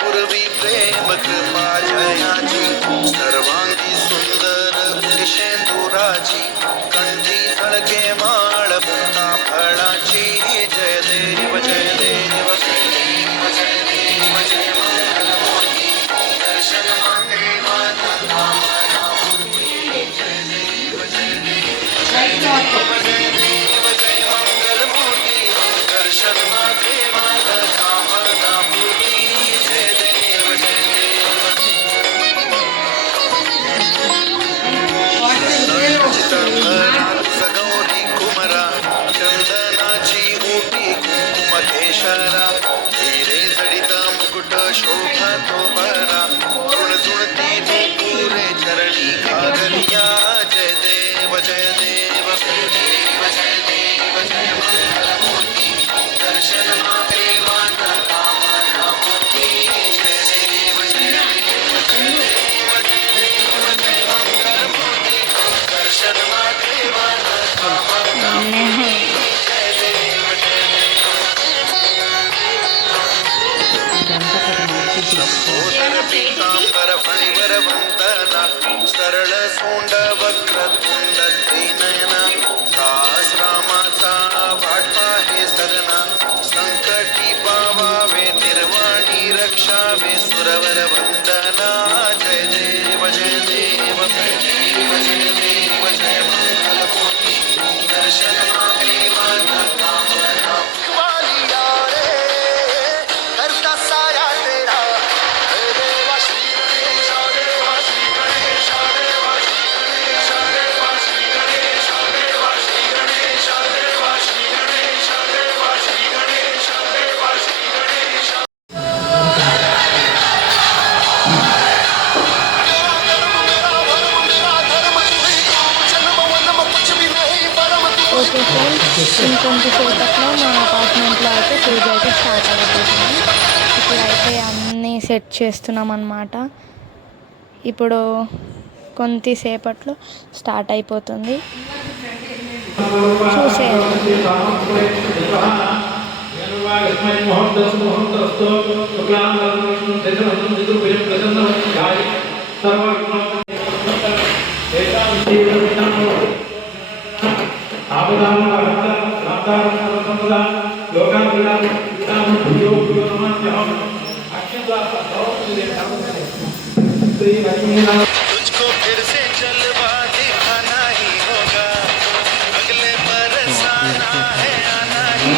पूर्वी प्रेम कृपा जयाची सर्वांगी सुंदर शेंदुराची कंठी झळके माळ मुक्ता फळाची जय देव जय देव जय देव जय देव जय मंगलमूर्ती दर्शन मागे माता कामना पूर्ती जय देव जय देव जय देव जय देव जय मंगलमूर्ती दर्शन मागे माता कामना पूर्ती जय देव जय देव चितळभरात सगौरी कुमरा चंदनाची ओटी कुंकुमकेशरा हिरे जडित मुकुट शोभा तो बरा झुणझुणती पुरे चरणी घागरिया जय देव जय देव जय देव जय देव जय मंगलमूर्ती दर्शन मागे माता कामना पूर्ती जय देव जय देव जय देव जय देव जय मंगलमूर्ती दर्शन मागे माता कामना पूर्ती जय देव जय शंभोदर पीतांबर फणिवर वंदना सरळ सोंड वक्रतुंड त्रिनयना दास रामाचा वाटपा हे सगना संकटी पावावे निर्वाणी रक्षावे सुरवर वंदना जय देव जय देव जय देव जय देव जय मंगलमूर्ती दर्शन मागे माता कामना वालिया रे करता साया तेरा हे देवा श्री गणेश देवा श्री गणेश देवा श्री गणेश देवा श्री गणेश देवा श्री गणेश देवा श्री गणेश देवा श्री गणेश देवा श्री गणेश ఓకే ఫ్రెండ్స్, ఇంకొంచెంసేపట్లో మా అపార్ట్మెంట్లో అయితే పూజ అయితే స్టార్ట్ అయిపోతుంది. ఇప్పుడైతే అన్నీ సెట్ చేస్తున్నాం అన్నమాట. ఇప్పుడు కొంతసేపట్లో స్టార్ట్ అయిపోతుంది, చూసేయండి. तुझको फिर से जलवा दिखाना ही होगा अगले बरस आना है आना ही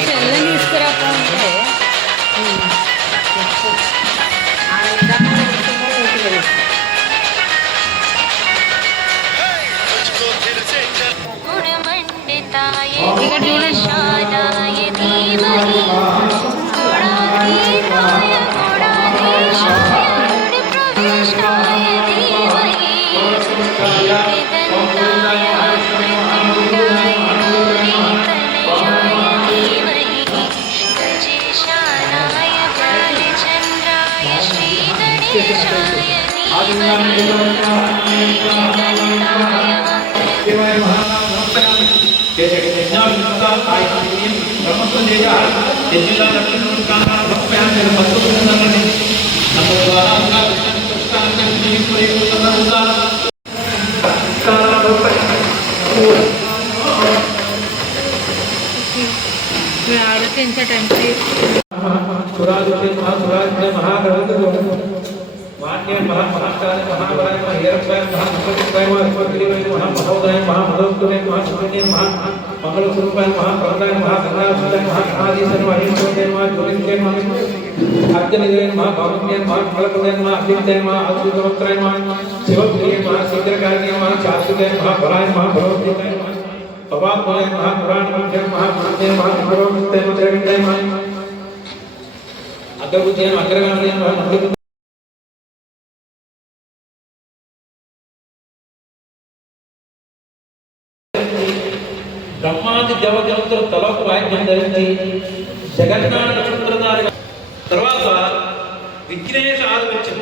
तुझको फिर से जल गुणमण्डिताय विशालाय धीमहि गुणातीताय गुणाधीशाय गुणप्रविष्टाय धीमहि एकदन्ताय वक्रतुण्डाय गौरीतनयाय धीमहि गजेशानाय बालचन्द्राय श्रीगणेशाय धीमहि एकदन्ताय ఆలోచించే టైంకి मान्य महामहाकाल महाबलाय महावीरभद्राय महागणपतिभ्याय महागणपतिभ्याय महामहोदय महामहोत्तमाय महासुंदराय महामंगलस्वरूपाय महाप्रदाय महागणाधिपताय महागणाधीशाय महाईश्वराय महाज्योतिषाय महाअर्जनिधये महाभावज्ञाय महाफलप्रदाय महाअभिज्ञाय महाअद्भुतवक्त्राय महाशिवप्रियाय महाशीघ्रकार्याय महाशाश्वताय महाबलाय महाभगवतीय महापवात्माय महापुराणमध्याय महापुराणाय महाभगवतीय महाद्रविणाय महाअग्रबुद्धाय महाअग्रगणाय महानंद బ్రహ్మాది దేవతలందరూ తలకు వాయిద్యం ధరించి జగన్నాథ నక్షత్రధారి తర్వాత విఘ్నేశ ఆదిత్యం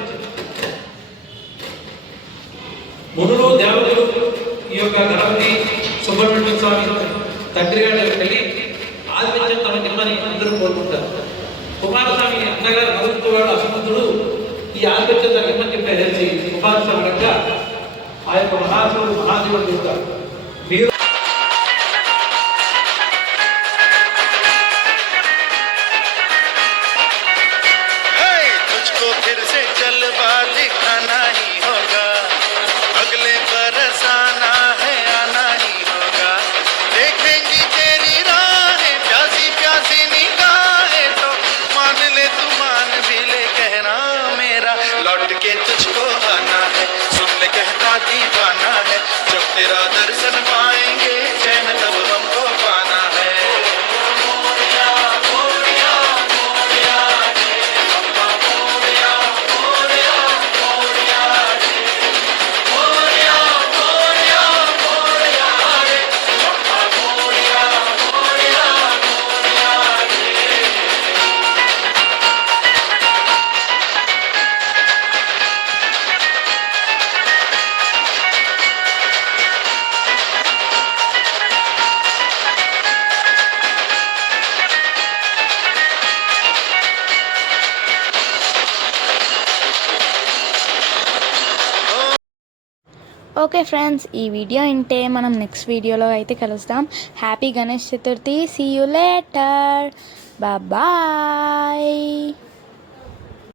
మునులు దేవతలు ఈ యొక్క గణపతి సుబ్రహ్మణ్య స్వామి తండ్రి గారి వెళ్ళి ఆదిత్యం తమ జన్మని అందరూ కోరుకుంటారు. కుమారస్వామి అన్నగారు మొదటి వాడు అసమర్థుడు ఈ ఆలోచన తగ్గమని చెప్పేసి ఉపాధి సమరంగా ఆ యొక్క మహాశివుడు మహాదేవుడు యొక్క మీరు है, तुझको फिर से जलवा दिखाना ही होगा, अगले बरस आना है आना ही होगा, देखेंगी तेरी राहें प्यासी प्यासी निगाहें तो मान ले तू मान भी ले कहना मेरा, लौट के तुझको आना है, सुन ले कहता दीवाना है, जब तेरा दर्शन पाएंगे चैन तब हमको पाना है। ఓకే ఫ్రెండ్స్, ఈ వీడియో వింటే మనం నెక్స్ట్ వీడియోలో అయితే కలుస్తాం. Happy Ganesh Chaturthi. See you later. Bye.